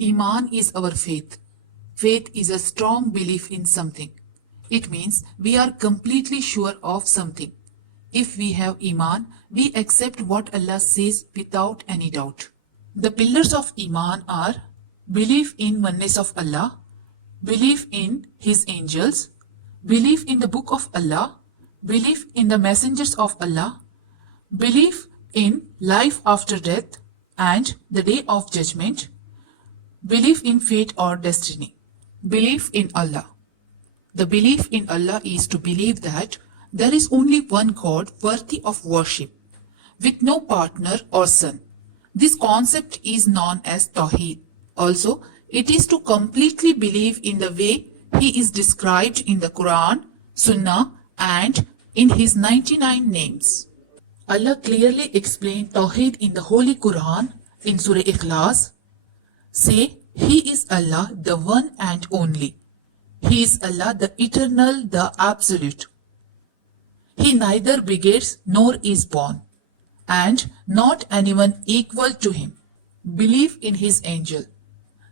Iman is our faith. Faith is a strong belief in something. It means we are completely sure of something. If we have Iman, we accept what Allah says without any doubt. The pillars of Iman are belief in oneness of Allah, belief in His angels, belief in the book of Allah, belief in the messengers of Allah, belief in life after death and the day of judgment, belief in fate or destiny, belief in Allah. The belief in Allah is to believe that there is only one God worthy of worship, with no partner or son. This concept is known as Tawheed. Also, it is to completely believe in the way He is described in the Quran, Sunnah, and in His 99 names. Allah clearly explained Tawheed in the Holy Quran in Surah Ikhlas. Say, He is Allah, the one and only. He is Allah, the eternal, the absolute. He neither begets nor is born, and not anyone equal to Him. Believe in His angel.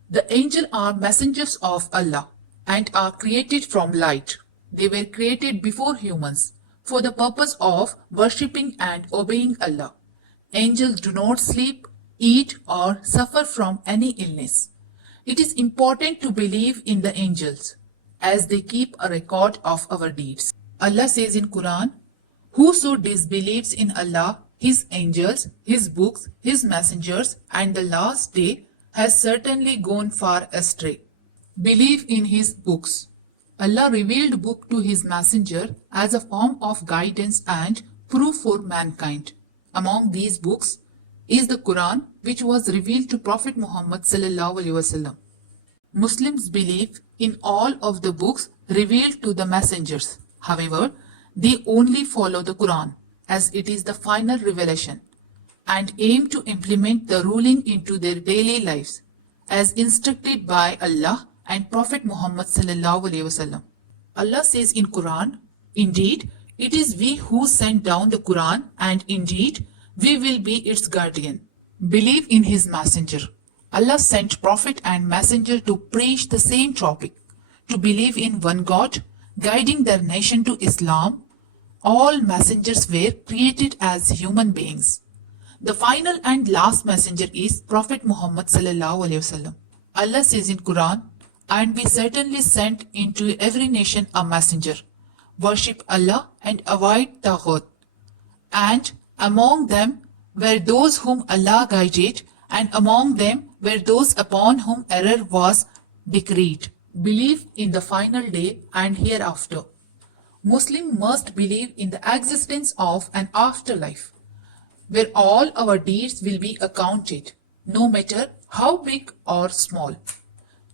The angel are messengers of Allah and are created from light. They were created before humans for the purpose of worshipping and obeying Allah. Angels do not sleep, eat, or suffer from any illness. It is important to believe in the angels as they keep a record of our deeds. Allah says in Quran, "Whoso disbelieves in Allah, His angels, His books, His messengers, and the last day has certainly gone far astray." Believe in His books. Allah revealed book to His messenger as a form of guidance and proof for mankind. Among these books is the Quran, which was revealed to Prophet Muhammad sallallahu alaihi wasallam. Muslims believe in all of the books revealed to the messengers. However, they only follow the Quran as it is the final revelation and aim to implement the ruling into their daily lives as instructed by Allah and Prophet Muhammad sallallahu alaihi wasallam. Allah says in Quran, "Indeed, it is we who sent down the Quran, and indeed, we will be its guardian." Believe in His messenger. Allah sent prophet and messenger to preach the same topic, to believe in one God, guiding their nation to Islam. All messengers were created as human beings. The final and last messenger is Prophet Muhammad sallallahu alaihi wasallam. Allah says in Quran, "And we certainly sent into every nation a messenger. Worship Allah and avoid Taghut. And among them were those whom Allah guided, and among them were those upon whom error was decreed." Believe in the final day and hereafter. Muslim must believe in the existence of an afterlife, where all our deeds will be accounted, no matter how big or small.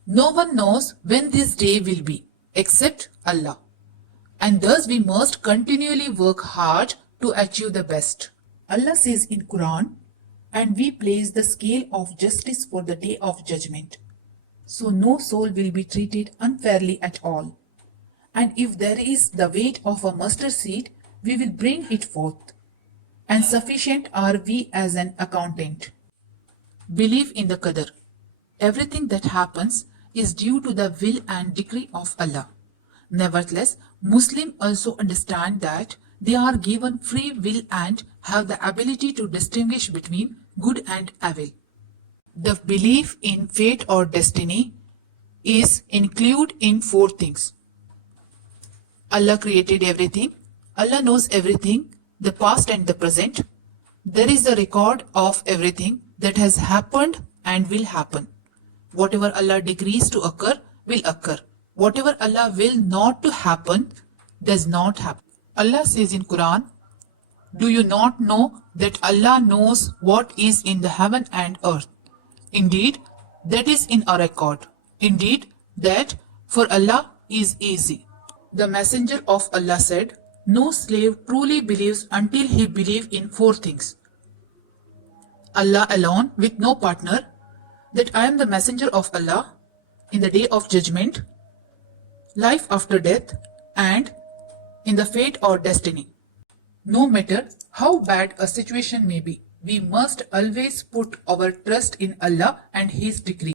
No one knows when this day will be, except Allah. And thus we must continually work hard to achieve the best. Allah says in Quran, "And we place the scale of justice for the day of judgment. So no soul will be treated unfairly at all. And if there is the weight of a mustard seed, we will bring it forth. And sufficient are we as an accountant." Believe in the Qadr. Everything that happens is due to the will and decree of Allah. Nevertheless, Muslims also understand that they are given free will and have the ability to distinguish between good and evil. The belief in fate or destiny is included in 4 things. Allah created everything. Allah knows everything, the past and the present. There is a record of everything that has happened and will happen. Whatever Allah decrees to occur will occur. Whatever Allah will not to happen does not happen. Allah says in Quran, "Do you not know that Allah knows what is in the heaven and earth? Indeed, that is in a record. Indeed, that for Allah is easy." The messenger of Allah said, "No slave truly believes until he believes in 4 things. Allah alone with no partner, that I am the messenger of Allah in the day of judgment, life after death, and in the fate or destiny." No matter how bad a situation may be, we must always put our trust in Allah and His decree.